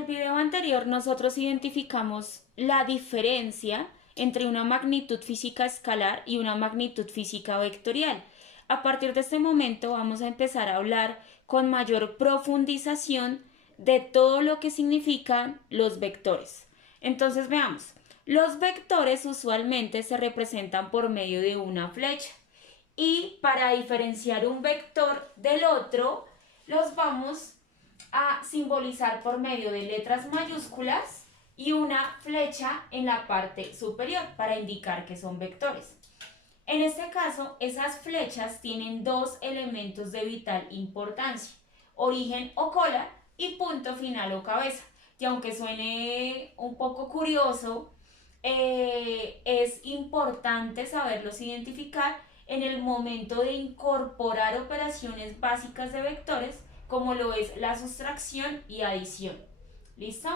el video anterior nosotros identificamos la diferencia entre una magnitud física escalar y una magnitud física vectorial. A partir de este momento vamos a empezar a hablar con mayor profundización de todo lo que significan los vectores. Entonces veamos, los vectores usualmente se representan por medio de una flecha y para diferenciar un vector del otro los vamos a simbolizar por medio de letras mayúsculas y una flecha en la parte superior para indicar que son vectores. En este caso, esas flechas tienen dos elementos de vital importancia, origen o cola y punto final o cabeza. Y aunque suene un poco curioso, es importante saberlos identificar en el momento de incorporar operaciones básicas de vectores como lo es la sustracción y adición. ¿Listo?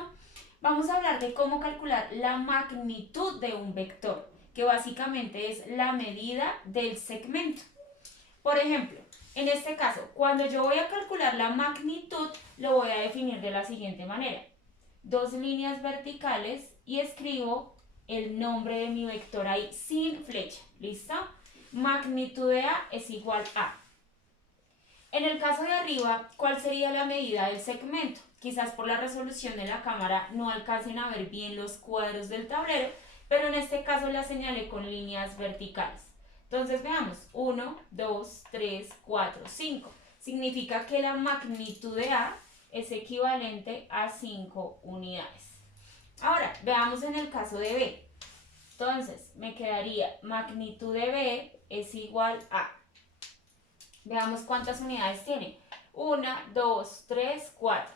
Vamos a hablar de cómo calcular la magnitud de un vector, que básicamente es la medida del segmento. Por ejemplo, en este caso, cuando yo voy a calcular la magnitud, lo voy a definir de la siguiente manera. Dos líneas verticales y escribo el nombre de mi vector ahí sin flecha. ¿Listo? Magnitud de A es igual a. En el caso de arriba, ¿cuál sería la medida del segmento? Quizás por la resolución de la cámara no alcancen a ver bien los cuadros del tablero, pero en este caso la señalé con líneas verticales. Entonces veamos, 1, 2, 3, 4, 5. Significa que la magnitud de A es equivalente a 5 unidades. Ahora, veamos en el caso de B. Entonces, me quedaría magnitud de B es igual a. Veamos cuántas unidades tiene. 1, 2, 3, 4.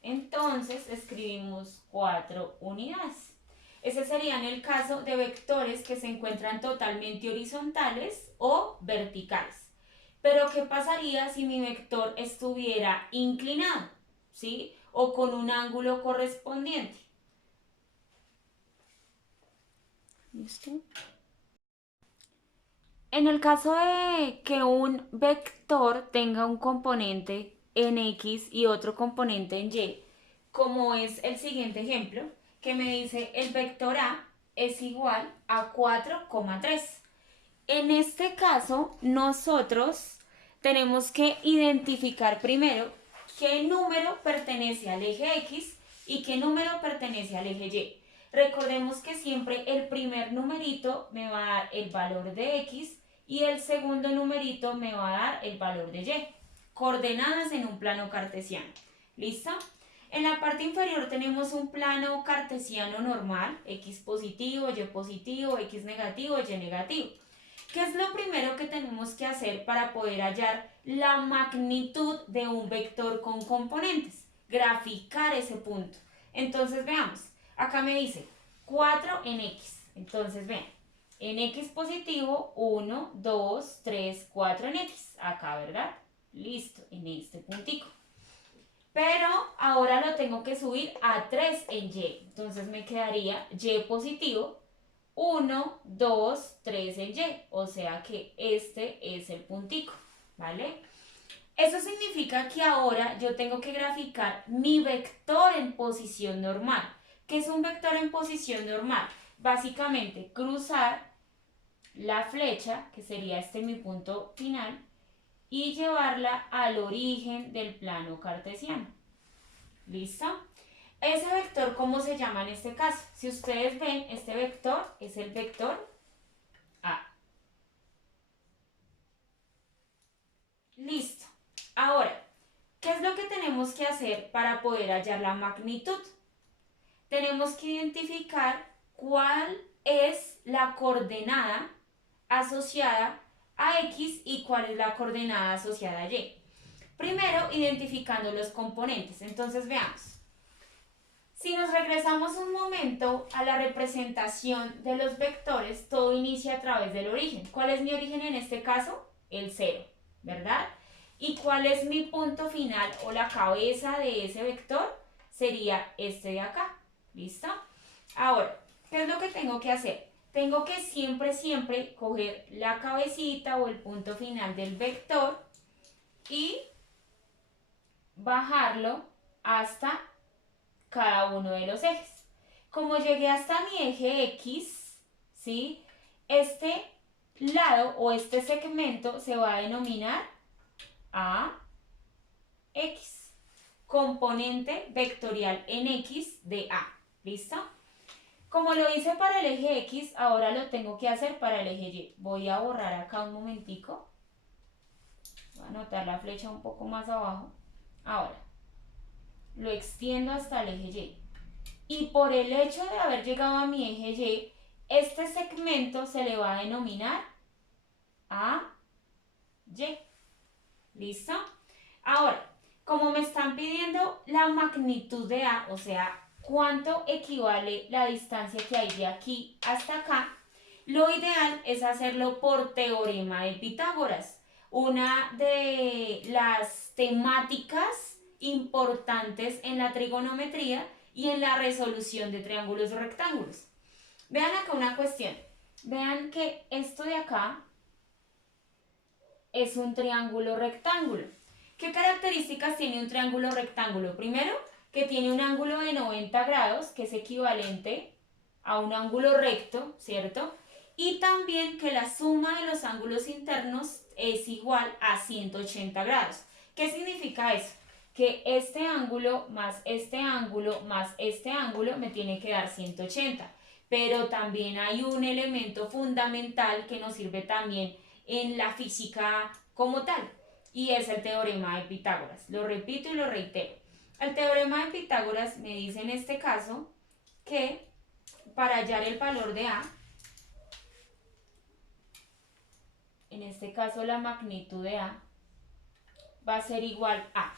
Entonces escribimos 4 unidades. Ese sería en el caso de vectores que se encuentran totalmente horizontales o verticales. Pero ¿qué pasaría si mi vector estuviera inclinado? ¿Sí? O con un ángulo correspondiente. ¿Listo? En el caso de que un vector tenga un componente en X y otro componente en Y, como es el siguiente ejemplo, que me dice el vector A es igual a 4,3. En este caso, nosotros tenemos que identificar primero qué número pertenece al eje X y qué número pertenece al eje Y. Recordemos que siempre el primer numerito me va a dar el valor de X y el segundo numerito me va a dar el valor de Y. Coordenadas en un plano cartesiano. ¿Listo? En la parte inferior tenemos un plano cartesiano normal, X positivo, Y positivo, X negativo, Y negativo. ¿Qué es lo primero que tenemos que hacer para poder hallar la magnitud de un vector con componentes? Graficar ese punto. Entonces veamos, acá me dice 4 en X. Entonces vean, en X positivo 1, 2, 3, 4 en X. Acá, ¿verdad? Listo, en este puntico. Pero ahora lo tengo que subir a 3 en Y. Entonces me quedaría Y positivo 1, 2, 3 en Y, o sea que este es el puntico, ¿vale? Eso significa que ahora yo tengo que graficar mi vector en posición normal. ¿Qué es un vector en posición normal? Básicamente cruzar la flecha, que sería este mi punto final, y llevarla al origen del plano cartesiano. ¿Listo? Ese vector, ¿cómo se llama en este caso? Si ustedes ven, este vector es el vector A. Listo. Ahora, ¿qué es lo que tenemos que hacer para poder hallar la magnitud? Tenemos que identificar cuál es la coordenada asociada a X y cuál es la coordenada asociada a Y. Primero, identificando los componentes. Entonces, veamos. Si nos regresamos un momento a la representación de los vectores, todo inicia a través del origen. ¿Cuál es mi origen en este caso? El 0, ¿verdad? ¿Y cuál es mi punto final o la cabeza de ese vector? Sería este de acá. ¿Listo? Ahora, ¿qué es lo que tengo que hacer? Tengo que siempre coger la cabecita o el punto final del vector y bajarlo hasta cada uno de los ejes. Como llegué hasta mi eje X, ¿sí? Este lado o este segmento se va a denominar AX, componente vectorial en X de A. ¿Listo? Como lo hice para el eje X, ahora lo tengo que hacer para el eje Y. Voy a borrar acá un momentico. Voy a anotar la flecha un poco más abajo. Ahora, lo extiendo hasta el eje Y. Y por el hecho de haber llegado a mi eje Y, este segmento se le va a denominar AY. ¿Listo? Ahora, como me están pidiendo la magnitud de A, o sea, cuánto equivale la distancia que hay de aquí hasta acá, lo ideal es hacerlo por teorema de Pitágoras, una de las temáticas importantes en la trigonometría y en la resolución de triángulos o rectángulos. Vean acá una cuestión. Vean que esto de acá es un triángulo rectángulo. ¿Qué características tiene un triángulo rectángulo? Primero, que tiene un ángulo de 90 grados, que es equivalente a un ángulo recto, ¿cierto? Y también que la suma de los ángulos internos es igual a 180 grados. ¿Qué significa eso? Que este ángulo más este ángulo más este ángulo me tiene que dar 180. Pero también hay un elemento fundamental que nos sirve también en la física como tal, y es el teorema de Pitágoras. Lo repito y lo reitero. El teorema de Pitágoras me dice en este caso que para hallar el valor de A, en este caso la magnitud de A, va a ser igual a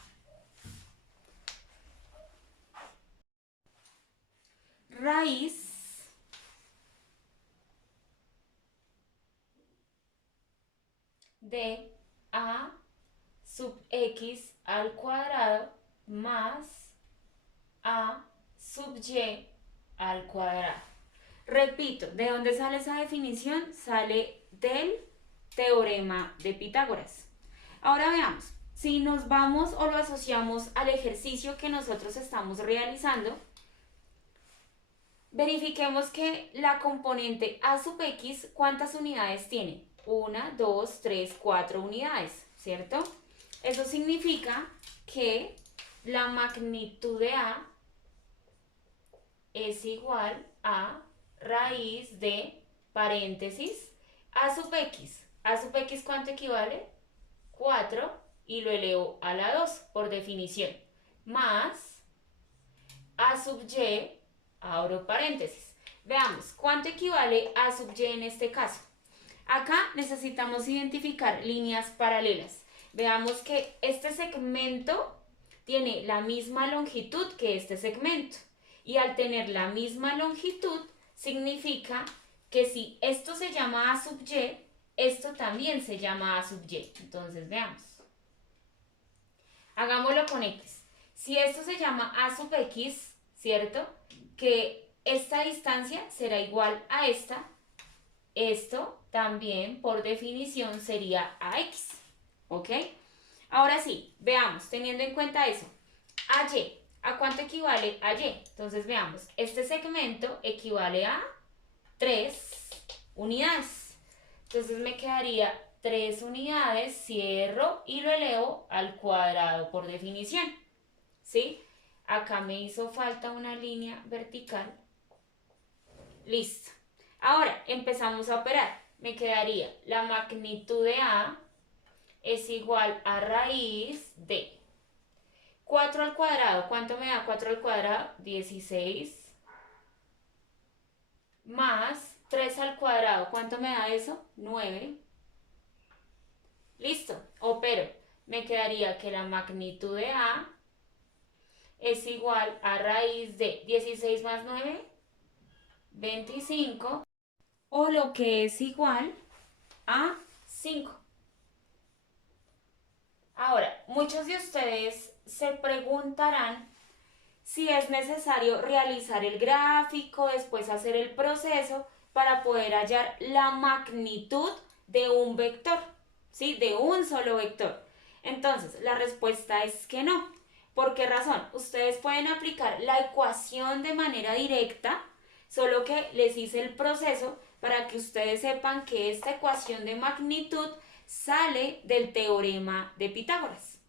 raíz de A sub x al cuadrado más A sub y al cuadrado. Repito, ¿de dónde sale esa definición? Sale del teorema de Pitágoras. Ahora veamos, si nos vamos o lo asociamos al ejercicio que nosotros estamos realizando, verifiquemos que la componente A sub x, ¿cuántas unidades tiene? 1, 2, 3, 4 unidades, ¿cierto? Eso significa que la magnitud de A es igual a raíz de paréntesis A sub x. A sub x, ¿cuánto equivale? 4 y lo elevo a la 2 por definición. Más A sub y, abro paréntesis. Veamos, ¿cuánto equivale A sub y en este caso? Acá necesitamos identificar líneas paralelas. Veamos que este segmento tiene la misma longitud que este segmento. Y al tener la misma longitud, significa que si esto se llama A sub y, esto también se llama A sub y. Entonces, veamos. Hagámoslo con X. Si esto se llama A sub X, ¿cierto? Que esta distancia será igual a esta. Esto también, por definición, sería AX. ¿Ok? Ahora sí, veamos, teniendo en cuenta eso. AY. ¿A cuánto equivale a Y? Entonces veamos, este segmento equivale a 3 unidades. Entonces me quedaría 3 unidades, cierro y lo elevo al cuadrado por definición. ¿Sí? Acá me hizo falta una línea vertical. Listo. Ahora empezamos a operar. Me quedaría la magnitud de A es igual a raíz de 4 al cuadrado. ¿Cuánto me da 4 al cuadrado? 16. Más 3 al cuadrado. ¿Cuánto me da eso? 9. Listo. Opero. Me quedaría que la magnitud de A es igual a raíz de 16 más 9, 25. O lo que es igual a 5. Ahora, muchos de ustedes se preguntarán si es necesario realizar el gráfico, después hacer el proceso para poder hallar la magnitud de un vector, ¿sí? De un solo vector. Entonces, la respuesta es que no. ¿Por qué razón? Ustedes pueden aplicar la ecuación de manera directa, solo que les hice el proceso para que ustedes sepan que esta ecuación de magnitud sale del teorema de Pitágoras.